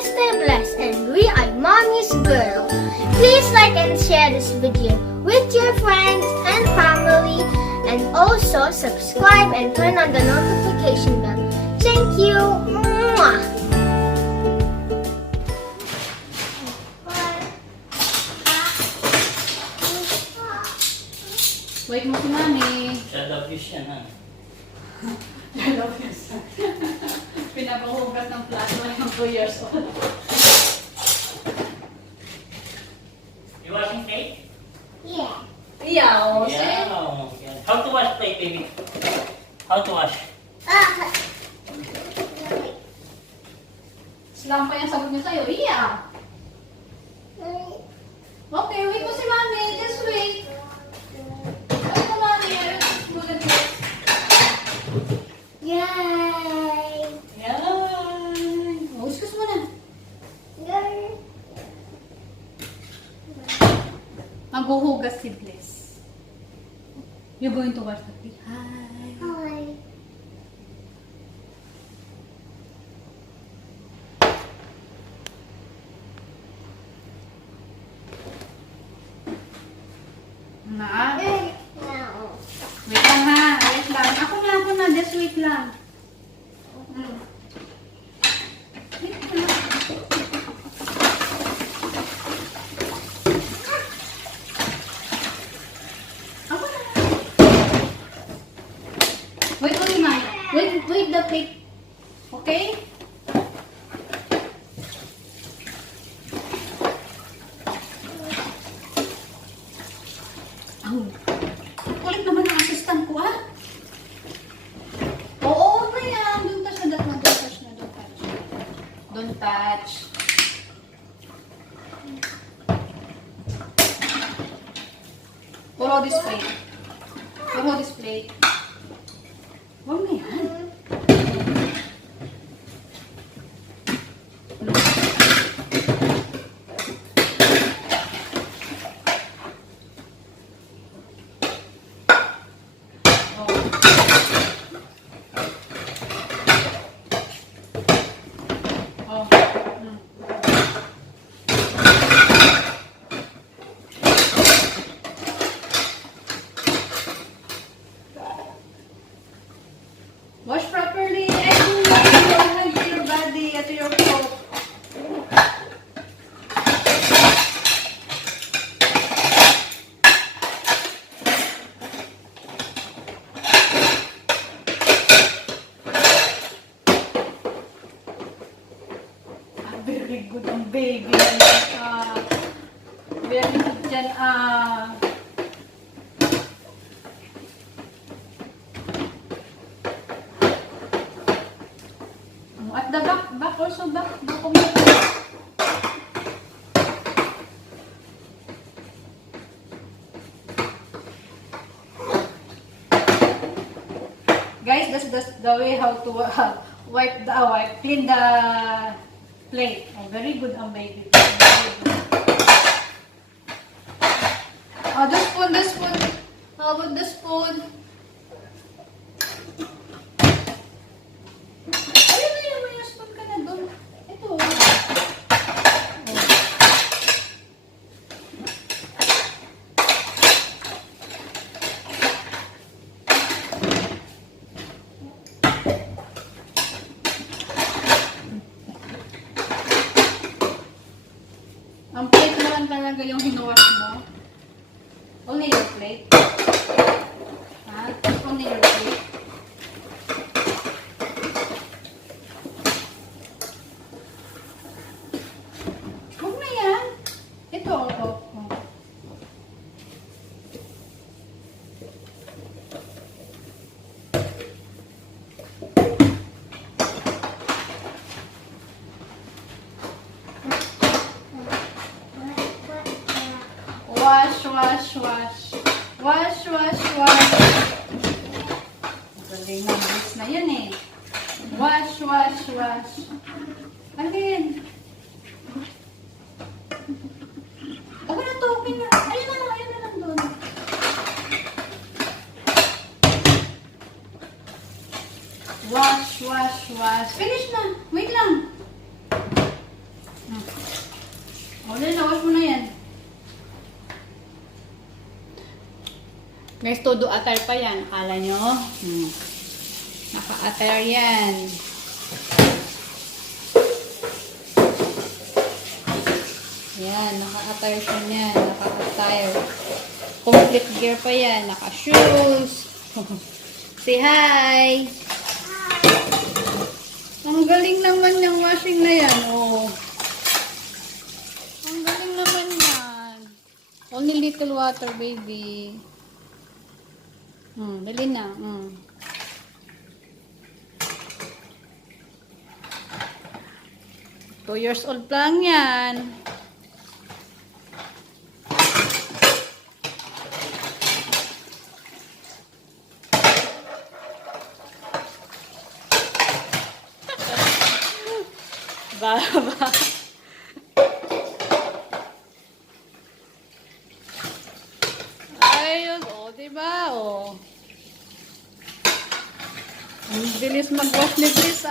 Mr. Bless and we are Mommy's Girl. Please like and share this video with your friends and family, and also subscribe and turn on the notification bell. Thank you. Mwah. Wait mo si Mami. Shadowfish yan, ha? Shadowfish. Pinapahugas ng plato ng 2 years old. You washing plate? Yeah. Iyaw, Yeah. How to wash plate, baby? How to wash? Slam pa yung sagot niya sa'yo. Iyaw. Okay, wait mo si Mami. Just wait. Wait mo, Mami. Look at this. Yay! Yan. Uskus mo na. Yay! Maghuhugas si Bliss. You're going to wash the plate. Hi. Hi. Na. No. Wait lang ha. Wait lang. Ako na. Just wait lang. Wait lang. Ako na. Wait only, Mama. Wait the plate. Okay? Oh. Kulit naman ang assistant ko, ah. Oo, na yan. Don't touch na that one. Don't touch na. Don't touch. Don't touch. Puro display. Puro display. Huwag na yan. Oh. Wash properly. Everyone, to your body, to your coat. Very good ang baby. Very good dyan. At the back also, back of the Guys, that's the way how to clean the plate. Oh, very good ang baby. Oh, the spoon. How about the spoon? Ayun, may spoon ka na doon. Ito. Ang plate naman talaga yung hinuwas mo. Only your plate. Ha? Only your plate. Huwag na yan. Ito, oh. Wash. Galing na, bilis na yun eh. Wash. Alin? Okay na to, okay na. Ayun na lang doon. Wash. Finish na. Wait lang. Guys, todo atar pa yan. Akala nyo? Naka-atar yan. Yan, naka-attire siya niyan. Naka-attire. Complete gear pa yan. Naka-shoes. Say hi! Ang galing naman yung washing na yan. Oh. Ang galing naman yan. Only little water, baby. Dali na. 2 years old pa lang yan. Baba. Ayun, diba? Ang bilis mag-wash ni Bliss,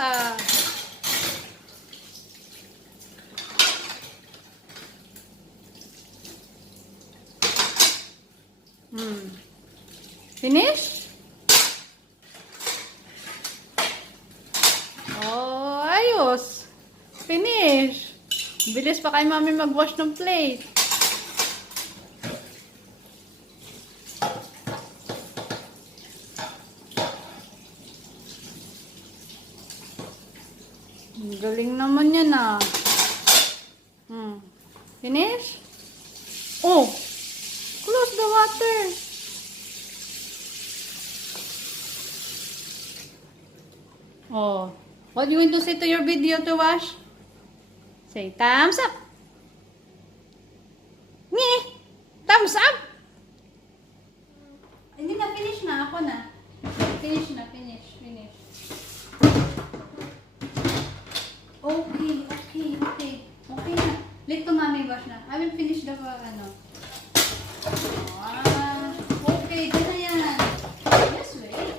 Finish? Oh, ayos. Finish. Bilis pa kay mami mag-wash ng plate. Galing naman yan Finish? Oh! Close the water. Oh. What you going to say to your video to wash? Say thumbs up. Nge! Thumbs up! Hindi na, finish na. Ako na. Finish na, finish. Okay na. Let to mami wash na. I will finish the okay, dyan na yan. Yes, wait.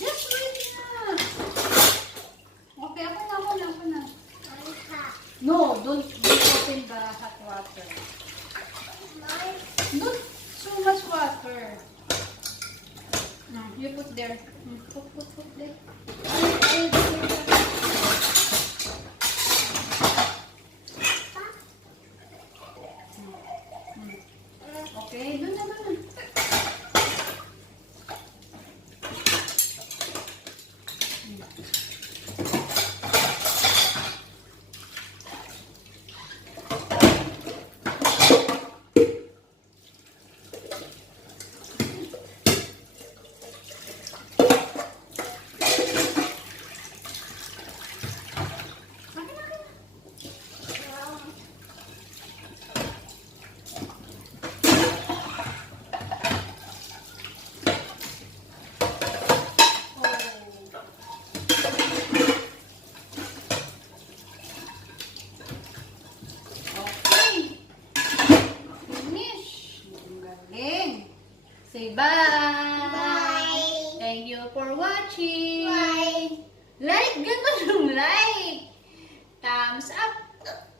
Just wait na. Okay, ako na. No, don't open the hot water. Not so much water. No, you put there. Put there. Okay, dun na. Say bye! Bye! Thank you for watching! Bye! Like, ganun yung like! Thumbs up!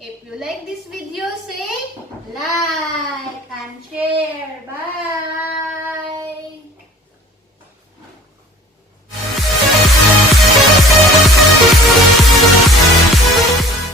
If you like this video, say like and share! Bye!